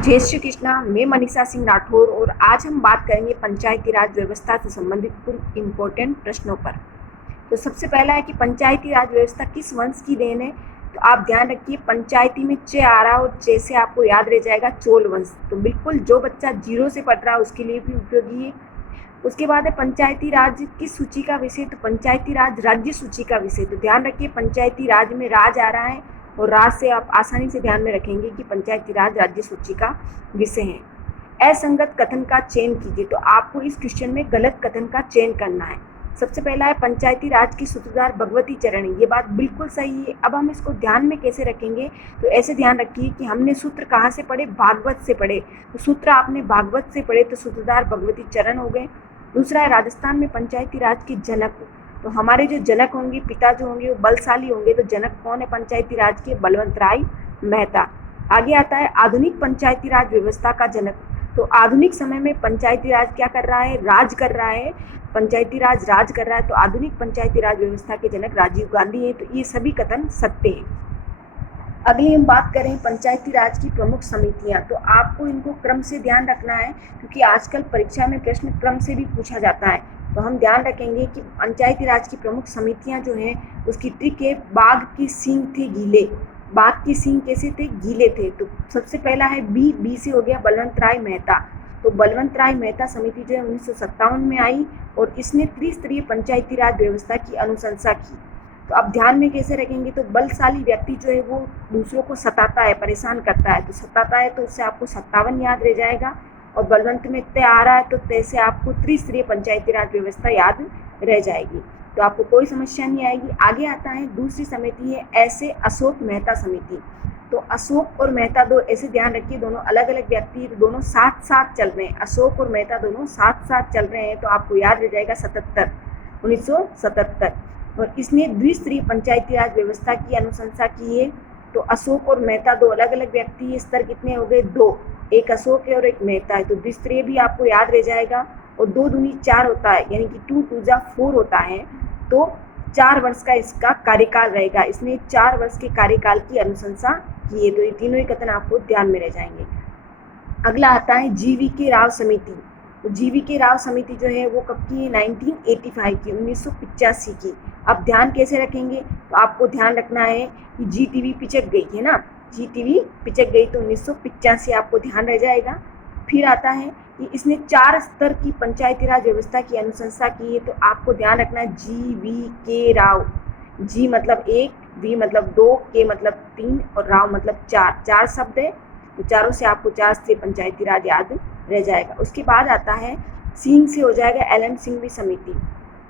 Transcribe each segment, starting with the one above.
जय श्री कृष्णा। मैं मनीषा सिंह राठौर और आज हम बात करेंगे पंचायती राज व्यवस्था से संबंधित कुछ इम्पोर्टेंट प्रश्नों पर। तो सबसे पहला है कि पंचायती राज व्यवस्था किस वंश की देन है। तो आप ध्यान रखिए, पंचायती में च आ रहा और च से आपको याद रह जाएगा चोल वंश। तो बिल्कुल जो बच्चा जीरो से पढ़ रहा है उसके लिए भी उपयोगी है। उसके बाद है पंचायती राज किस सूची का विषय। तो पंचायती राज राज्य सूची का विषय। तो ध्यान रखिए, पंचायती राज में राज आ रहा है और राज से आप आसानी से ध्यान में रखेंगे कि पंचायती राज राज्य सूची का विषय है। असंगत कथन का चयन कीजिए। तो आपको इस क्वेश्चन में गलत कथन का चयन करना है। सबसे पहला है पंचायती राज की सूत्रधार भगवती चरण है। ये बात बिल्कुल सही है। अब हम इसको ध्यान में कैसे रखेंगे, तो ऐसे ध्यान रखिए कि हमने सूत्र कहाँ से पढ़े, भागवत से पढ़े। तो सूत्र आपने भागवत से पढ़े तो सूत्रधार भगवती चरण हो गए। दूसरा है राजस्थान में पंचायती राज के जनक। तो हमारे जो जनक होंगे, पिता जो होंगे वो बलशाली होंगे। तो जनक कौन है पंचायती राज के? बलवंत राय मेहता। आगे आता है आधुनिक पंचायती राज व्यवस्था का जनक। तो आधुनिक समय में पंचायती राज क्या कर रहा है? राज कर रहा है। पंचायती राज राज कर रहा है। तो आधुनिक पंचायती राज व्यवस्था के जनक राजीव गांधी हैं। तो ये सभी कथन सत्य हैं। अगली हम बात करें पंचायती राज की प्रमुख समितियां। तो आपको इनको क्रम से ध्यान रखना है क्योंकि आजकल परीक्षा में प्रश्न क्रम से भी पूछा जाता है। तो हम ध्यान रखेंगे कि पंचायती राज की प्रमुख समितियां जो हैं उसकी ट्रिक है, बाघ की सींग थे गीले। बाघ की सींग कैसे थे? गीले थे। तो सबसे पहला है बी से हो गया बलवंत राय मेहता। तो बलवंत राय मेहता समिति जो है 1957 में आई और इसने त्रिस्तरीय पंचायती राज व्यवस्था की अनुशंसा की। तो अब ध्यान में कैसे रखेंगे, तो बलशाली व्यक्ति जो है वो दूसरों को सताता है, परेशान करता है। तो सताता है तो उससे आपको 57 याद रह जाएगा और बलवंत में तय आ रहा है तो तय से आपको त्रिस्तरीय पंचायती राज व्यवस्था याद रह जाएगी। तो आपको कोई समस्या नहीं आएगी। आगे आता है दूसरी समिति है ऐसे अशोक मेहता समिति। तो अशोक और मेहता दो ऐसे ध्यान रखिए, दोनों अलग अलग व्यक्ति, दोनों साथ साथ चल रहे हैं। अशोक और मेहता दोनों साथ साथ चल रहे हैं तो आपको याद रह जाएगा 1977। और इसने द्विस्तरीय पंचायती राज व्यवस्था की अनुशंसा की है। तो अशोक और मेहता दो अलग अलग व्यक्ति, स्तर कितने हो गए? 2। एक अशोक है और एक मेहता है। तो द्विस्तरीय भी आपको याद रह जाएगा और 2 दूनी 4 होता है, यानी कि 2 2 जा 4 होता है। तो 4 वर्ष का इसका कार्यकाल रहेगा। इसने 4 वर्ष के कार्यकाल की अनुशंसा की है। तो ये तीनों ही कथन आपको ध्यान में रह जाएंगे। अगला आता है GVK राव समिति। तो GVK राव समिति जो है वो कब की है? 1985 की, 1985 की। अब ध्यान कैसे रखेंगे, तो आपको ध्यान रखना है कि GTV पिचक गई है ना, GTV पिचक गई तो 1985 आपको ध्यान रह जाएगा। फिर आता है कि इसने 4 स्तर की पंचायती राज व्यवस्था की अनुशंसा की है। तो आपको ध्यान रखना है GVK राव। G मतलब 1, V मतलब 2, K मतलब 3 और राव मतलब 4 शब्द है। तो चारों से आपको 4 स्तरीय पंचायती राज याद रह जाएगा। उसके बाद आता है सिंह से हो जाएगा LM सिंघवी समिति।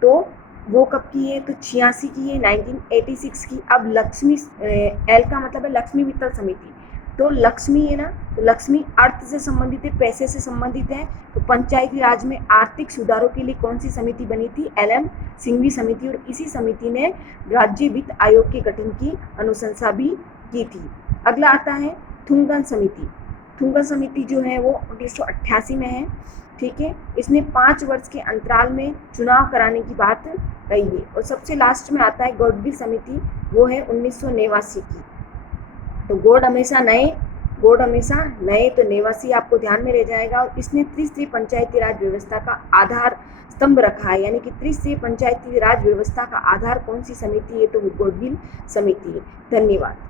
तो वो कब की है? तो 86 की है, 1986 की। अब लक्ष्मी एल का मतलब है लक्ष्मी मित्तल समिति। तो लक्ष्मी है ना, तो लक्ष्मी अर्थ से संबंधित है, पैसे से संबंधित है। तो पंचायती राज में आर्थिक सुधारों के लिए कौन सी समिति बनी थी? LM सिंघवी समिति। और इसी समिति ने राज्य वित्त आयोग के गठन की अनुशंसा भी की थी। अगला आता है थुंगन समिति। थुंगन समिति जो है वो 1988 में है, ठीक है। इसने 5 वर्ष के अंतराल में चुनाव कराने की बात कही है। और सबसे लास्ट में आता है गौडगिल समिति, वो है 1989 की। तो गौड़ हमेशा नए तो नेवासी आपको ध्यान में रह जाएगा। और इसने त्रिस्तरीय पंचायती राज व्यवस्था का आधार स्तंभ रखा है, यानी कि त्रिस्तरीय पंचायती राज व्यवस्था का आधार कौन सी समिति है? तो गौडगिल समिति है। धन्यवाद।